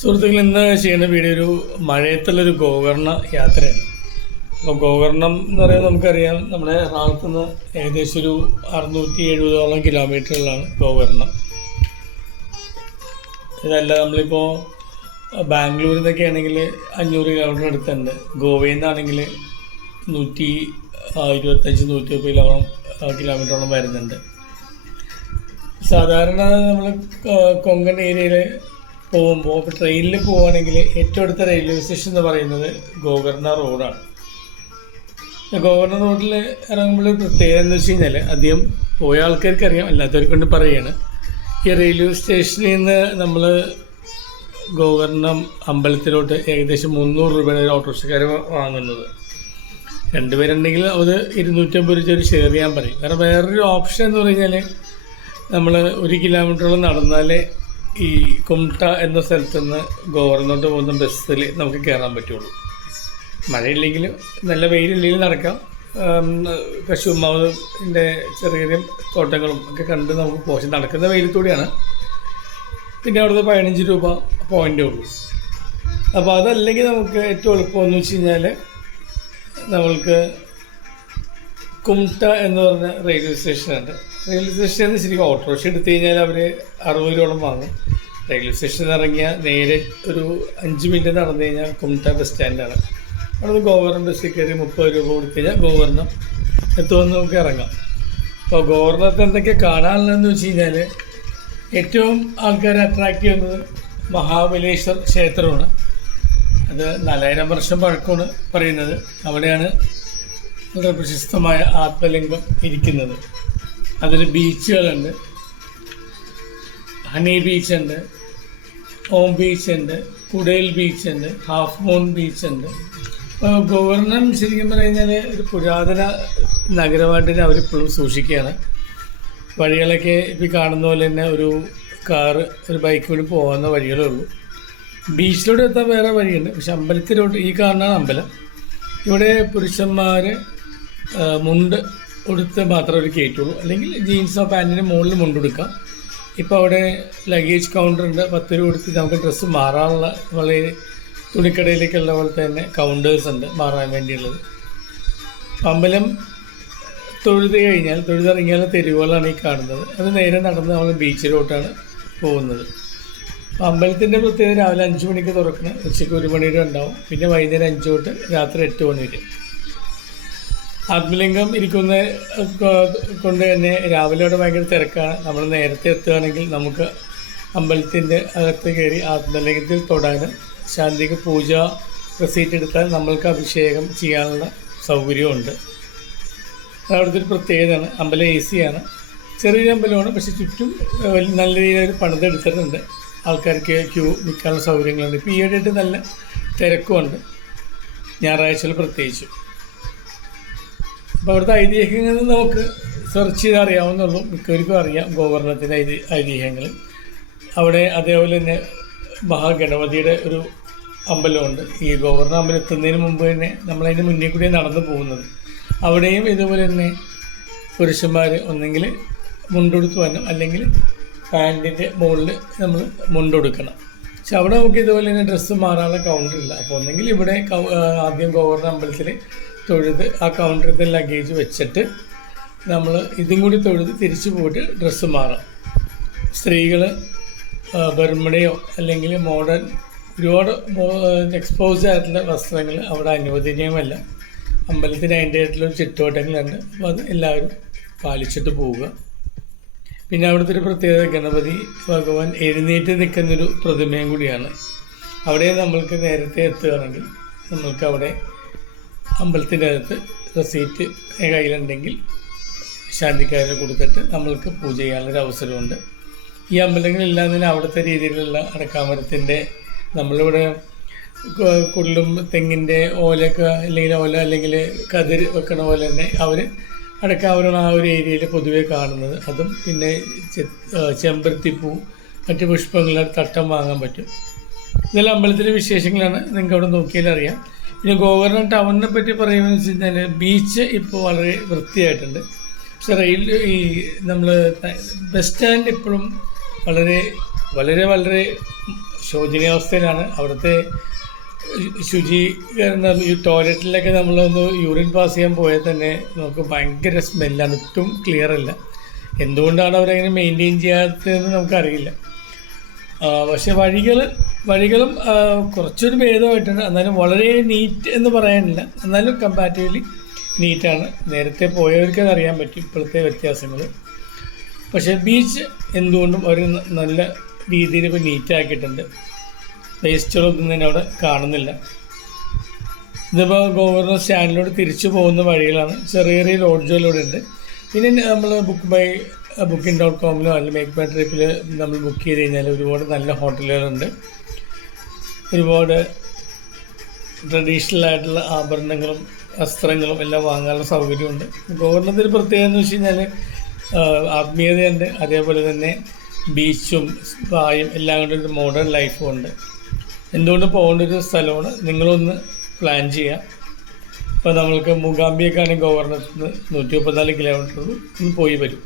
സുഹൃത്തുക്കൾ, ഇന്ന് ചെയ്യുന്ന വീഡിയോ ഒരു മഴയത്തുള്ളൊരു ഗോകർണ യാത്രയാണ്. അപ്പോൾ ഗോകർണം എന്ന് പറയുന്നത് നമുക്കറിയാം, നമ്മുടെ എറണാകുളത്ത് നിന്ന് ഏകദേശം ഒരു 670 കിലോമീറ്ററുകളാണ് ഗോകർണം. ഇതല്ല, നമ്മളിപ്പോൾ ബാംഗ്ലൂരിൽ നിന്നൊക്കെ ആണെങ്കിൽ 500 കിലോമീറ്റർ അടുത്തുണ്ട്. ഗോവയിൽ നിന്നാണെങ്കിൽ 125-130 കിലോമീറ്ററോളം വരുന്നുണ്ട്. സാധാരണ നമ്മൾ കൊങ്കൺ ഏരിയയിൽ പോകുമ്പോൾ, ഇപ്പോൾ ട്രെയിനിൽ പോവുകയാണെങ്കിൽ ഏറ്റവും അടുത്ത റെയിൽവേ സ്റ്റേഷൻ എന്ന് പറയുന്നത് ഗോകർണ റോഡാണ്. ഗോകർണ റോഡിൽ ഇറങ്ങുമ്പോൾ പ്രത്യേകത എന്ന് വെച്ച് കഴിഞ്ഞാൽ, അധികം പോയ ആൾക്കാർക്ക് അറിയാം, അല്ലാത്തവർക്ക് കൊണ്ട് പറയുകയാണ്. ഈ റെയിൽവേ സ്റ്റേഷനിൽ നിന്ന് നമ്മൾ ഗോകർണം അമ്പലത്തിലോട്ട് ഏകദേശം 300 രൂപയാണ് ഒരു ഓട്ടോറിക്ഷക്കാർ വാങ്ങുന്നത്. രണ്ടുപേരുണ്ടെങ്കിൽ അത് 250 രൂപ ഒരു ഷെയർ ചെയ്യാൻ പറയും. കാരണം വേറൊരു ഓപ്ഷൻ എന്ന് പറഞ്ഞാൽ, നമ്മൾ 1 കിലോമീറ്ററോളം നടന്നാലേ ഈ കുംട്ട എന്ന സ്ഥലത്ത് നിന്ന് ഗോകർണോട്ട് പോകുന്ന ബസ്സിൽ നമുക്ക് കയറാൻ പറ്റുള്ളൂ. മഴയില്ലെങ്കിലും നല്ല വെയിലില്ലെങ്കിലും നടക്കാം. കശുമാവിൻ്റെ ചെറിയ ചെറിയ തോട്ടങ്ങളും ഒക്കെ കണ്ട് നമുക്ക് പോകാം. നടക്കുന്ന വെയിലത്തൂടെയാണ്. പിന്നെ അവിടുത്തെ 15 രൂപ പോയിൻ്റേ ഉള്ളൂ. അപ്പോൾ അതല്ലെങ്കിൽ നമുക്ക് ഏറ്റവും എളുപ്പമെന്ന് വെച്ച് കഴിഞ്ഞാൽ, നമ്മൾക്ക് കുംട്ട എന്ന് പറഞ്ഞ റെയിൽവേ സ്റ്റേഷനുണ്ട്. റെയിൽവേ സ്റ്റേഷനിൽ നിന്ന് ശരിക്കും ഓട്ടോറിക്ഷ എടുത്തു കഴിഞ്ഞാൽ അവർ 60 രൂപയോളം വാങ്ങും. റെയിൽവേ സ്റ്റേഷനിൽ ഇറങ്ങിയാൽ നേരെ ഒരു 5 മിനിറ്റ് നടന്നു കഴിഞ്ഞാൽ കുംട്ട ബസ് സ്റ്റാൻഡാണ്. അവിടെ ഗോകർണം ബസ്സിൽ കയറി 30 രൂപ കൊടുത്തു കഴിഞ്ഞാൽ ഗോകർണം എത്തുമെന്ന് നമുക്ക് ഇറങ്ങാം. അപ്പോൾ ഗോകർണത്തിൽ എന്തൊക്കെ കാണാനുള്ളതെന്ന് വെച്ച് കഴിഞ്ഞാൽ, ഏറ്റവും ആൾക്കാരെ അട്രാക്റ്റ് ചെയ്യുന്നത് മഹാബലേശ്വർ ക്ഷേത്രമാണ്. അത് 4000 വർഷം പഴക്കമാണ് പറയുന്നത്. അവിടെയാണ് വളരെ പ്രശസ്തമായ ആത്മലിംഗം ഇരിക്കുന്നത്. അതിൽ ബീച്ചുകളുണ്ട്. ഹണി ബീച്ചുണ്ട്, ഓം ബീച്ചുണ്ട്, കുടേൽ ബീച്ചുണ്ട്, ഹാഫ് മൂൺ ബീച്ചുണ്ട്. അപ്പോൾ ഗോകർണം ശരിക്കും പറഞ്ഞാൽ ഒരു പുരാതന നഗരമായിട്ട് അവരിപ്പോഴും സൂക്ഷിക്കുകയാണ്. വഴികളൊക്കെ ഇപ്പോൾ കാണുന്ന പോലെ തന്നെ ഒരു കാറ്, ഒരു ബൈക്ക് കൂടി പോകുന്ന വഴികളേ ഉള്ളൂ. ബീച്ചിലൂടെ എത്താൻ വേറെ വഴിയുണ്ട്. പക്ഷെ അമ്പലത്തിലോട്ട്, ഈ കാണുന്ന അമ്പലം, ഇവിടെ പുരുഷന്മാർ മുണ്ട് ഉടുത്ത് മാത്രമേ അവർ കയറ്റുള്ളൂ. അല്ലെങ്കിൽ ജീൻസോ പാൻറ്റിന് മുകളിൽ മുണ്ടെടുക്കാം. ഇപ്പോൾ അവിടെ ലഗേജ് കൗണ്ടറുണ്ട്. 10 രൂപ കൊടുത്ത് നമുക്ക് ഡ്രസ്സ് മാറാനുള്ള, വളരെ തുണിക്കടയിലേക്കുള്ള പോലെ തന്നെ കൗണ്ടേഴ്സ് ഉണ്ട് മാറാൻ വേണ്ടിയുള്ളത്. അമ്പലം തൊഴുതിറങ്ങിയാൽ തെരുവുകളാണ് ഈ കാണുന്നത്. അത് നേരെ നടന്ന് നമ്മൾ ബീച്ചിലോട്ടാണ് പോകുന്നത്. അമ്പലത്തിൻ്റെ പ്രത്യേകത, രാവിലെ 5 മണിക്ക് തുറക്കണം, ഉച്ചയ്ക്ക് 1 മണി വരെ ഉണ്ടാവും. പിന്നെ വൈകുന്നേരം 5 തൊട്ട് രാത്രി 8 മണി വരെ. ആത്മലിംഗം ഇരിക്കുന്ന കൊണ്ട് തന്നെ രാവിലെ അവിടെ ഭയങ്കര തിരക്കാണ്. നമ്മൾ നേരത്തെ എത്തുകയാണെങ്കിൽ നമുക്ക് അമ്പലത്തിൻ്റെ അകത്ത് കയറി ആത്മലിംഗത്തിൽ തൊടാനും ശാന്തിക്ക് പൂജ റെസീറ്റ് എടുത്താൽ നമ്മൾക്ക് അഭിഷേകം ചെയ്യാനുള്ള സൗകര്യമുണ്ട്. അവിടുത്തെ ഒരു പ്രത്യേകതയാണ്. അമ്പലം AC ആണ്. ചെറിയൊരു അമ്പലമാണ്, പക്ഷേ ചുറ്റും നല്ല രീതിയിൽ പണിതെടുത്തിട്ടുണ്ട്. ആൾക്കാർക്ക് ക്യൂ നിൽക്കാനുള്ള സൗകര്യങ്ങളുണ്ട്. ഇപ്പോൾ ഈയിടെയായിട്ട് നല്ല തിരക്കുമുണ്ട്, ഞായറാഴ്ചകൾ പ്രത്യേകിച്ച്. അപ്പോൾ അവിടുത്തെ ഐതിഹ്യങ്ങൾ നമുക്ക് സെർച്ച് ചെയ്താൽ അറിയാവുന്നുള്ളൂ. മിക്കവർക്കും അറിയാം ഗോകർണത്തിൻ്റെ ഐതിഹ്യങ്ങൾ. അവിടെ അതേപോലെ തന്നെ മഹാഗണപതിയുടെ ഒരു അമ്പലമുണ്ട്. ഈ ഗോകർണ അമ്പലം എത്തുന്നതിന് മുമ്പ് തന്നെ നമ്മളതിന് മുന്നേ കൂടി നടന്നു പോകുന്നത്. അവിടെയും ഇതുപോലെ തന്നെ പുരുഷന്മാർ ഒന്നെങ്കിൽ മുണ്ടെടുത്ത് വരണം, അല്ലെങ്കിൽ പാൻറ്റിൻ്റെ മുകളിൽ നമ്മൾ മുണ്ടെടുക്കണം. പക്ഷെ അവിടെ നമുക്ക് ഇതുപോലെ തന്നെ ഡ്രസ്സ് മാറാനുള്ള കൗണ്ടറില്ല. അപ്പോൾ ഒന്നെങ്കിൽ ഇവിടെ ആദ്യം ഗോകർണ അമ്പലത്തിൽ തൊഴുത് ആ കൗണ്ടറിൻ്റെ ലഗേജ് വെച്ചിട്ട് നമ്മൾ ഇതും കൂടി തൊഴുത് തിരിച്ചു പോയിട്ട് ഡ്രസ്സ് മാറാം. സ്ത്രീകൾ ബർമുഡയോ അല്ലെങ്കിൽ മോഡേൺ ഒരുപാട് എക്സ്പോസ്ഡ് ആയിട്ടുള്ള വസ്ത്രങ്ങൾ അവിടെ അനുവദനീയമല്ല. അമ്പലത്തിന് അതിൻ്റെതായിട്ടുള്ള ചുറ്റുവട്ടങ്ങളുണ്ട്. അപ്പോൾ അത് എല്ലാവരും പാലിച്ചിട്ട് പോവുക. പിന്നെ അവിടുത്തെ ഒരു പ്രത്യേകത, ഗണപതി ഭഗവാൻ എഴുന്നേറ്റ് നിൽക്കുന്നൊരു പ്രതിമയും കൂടിയാണ്. അവിടെ നമ്മൾക്ക് നേരത്തെ എത്തുകയാണെങ്കിൽ നമ്മൾക്ക് അവിടെ അമ്പലത്തിൻ്റെ അകത്ത് റെസീറ്റ് കയ്യിലുണ്ടെങ്കിൽ ശാന്തിക്കാരെ കൊടുത്തിട്ട് നമ്മൾക്ക് പൂജ ചെയ്യാനുള്ളൊരു അവസരമുണ്ട്. ഈ അമ്പലങ്ങളെല്ലാം തന്നെ അവിടുത്തെ രീതിയിലുള്ള അടക്കാമരത്തിൻ്റെ, നമ്മളിവിടെ കുള്ളും തെങ്ങിൻ്റെ ഓലൊക്കെ അല്ലെങ്കിൽ കതിര് വെക്കണ പോലെ തന്നെ അവർ അടക്കാമരമാണ് ആ ഒരു ഏരിയയിൽ പൊതുവേ കാണുന്നത്. അതും പിന്നെ ചെമ്പരത്തിപ്പൂ, മറ്റ് പുഷ്പങ്ങളുടെ തട്ടം വാങ്ങാൻ പറ്റും. ഇതെല്ലാം അമ്പലത്തിലെ വിശേഷങ്ങളാണ്. നിങ്ങൾക്ക് അവിടെ നോക്കിയാൽ അറിയാം. പിന്നെ ഗോകർണം ടൗണിനെ പറ്റി പറയുകയെന്ന് വെച്ച് കഴിഞ്ഞാൽ, ബീച്ച് ഇപ്പോൾ വളരെ വൃത്തിയായിട്ടുണ്ട്. പക്ഷെ നമ്മൾ ബസ് സ്റ്റാൻഡ് ഇപ്പോഴും വളരെ വളരെ വളരെ ശോചനീയാവസ്ഥയിലാണ്. അവിടുത്തെ ശുചീകരണം, ഈ ടോയ്ലറ്റിലൊക്കെ നമ്മളൊന്ന് യൂറിൻ പാസ് ചെയ്യാൻ പോയാൽ തന്നെ നമുക്ക് ഭയങ്കര സ്മെല്ലാണ്, ഒട്ടും ക്ലിയർ അല്ല. എന്തുകൊണ്ടാണ് അവരങ്ങനെ മെയിൻറ്റെയിൻ ചെയ്യാത്തതെന്ന് നമുക്കറിയില്ല. പക്ഷേ വഴികളും കുറച്ചൊരു ഭേദമായിട്ടുണ്ട്. എന്നാലും വളരെ നീറ്റ് എന്ന് പറയാനില്ല, എന്നാലും കമ്പാരിറ്റീവ്ലി നീറ്റാണ്. നേരത്തെ പോയവർക്ക് അത് അറിയാൻ പറ്റും ഇപ്പോഴത്തെ വ്യത്യാസങ്ങൾ. പക്ഷേ ബീച്ച് എന്തുകൊണ്ടും ഒരു നല്ല രീതിയിൽ ഇപ്പോൾ നീറ്റാക്കിയിട്ടുണ്ട്. വേസ്റ്റുകളൊന്നും തന്നെ അവിടെ കാണുന്നില്ല. ഇതിപ്പോൾ ഗവർണർ സ്റ്റാൻഡിലോട്ട് തിരിച്ചു പോകുന്ന വഴികളാണ്. ചെറിയ ചെറിയ ലോഡ്ജുകളിലൂടെ ഉണ്ട്. പിന്നെ നമ്മൾ booking.comലോ അല്ലെങ്കിൽ മേക്ക് മൈ ട്രിപ്പിൽ നമ്മൾ ബുക്ക് ചെയ്ത് കഴിഞ്ഞാൽ ഒരുപാട് നല്ല ഹോട്ടലുകളുണ്ട്. ഒരുപാട് ട്രഡീഷണൽ ആയിട്ടുള്ള ആഭരണങ്ങളും വസ്ത്രങ്ങളും എല്ലാം വാങ്ങാനുള്ള സൗകര്യമുണ്ട്. ഗവർണറിൻ്റെ പ്രത്യേകത എന്ന് വെച്ച് കഴിഞ്ഞാൽ ആത്മീയതയുണ്ട്, അതേപോലെ തന്നെ ബീച്ചും സ്പായും എല്ലാം കൊണ്ട് ഒരു മോഡേൺ ലൈഫും ഉണ്ട്. എന്തുകൊണ്ട് പോകേണ്ട ഒരു സ്ഥലമാണ്. നിങ്ങളൊന്ന് പ്ലാൻ ചെയ്യുക. ഇപ്പോൾ നമ്മൾക്ക് മൂകാംബിയൊക്കെയാണെങ്കിൽ ഗവർണറിൽ നിന്ന് 134 കിലോമീറ്റർ പോയി വരും.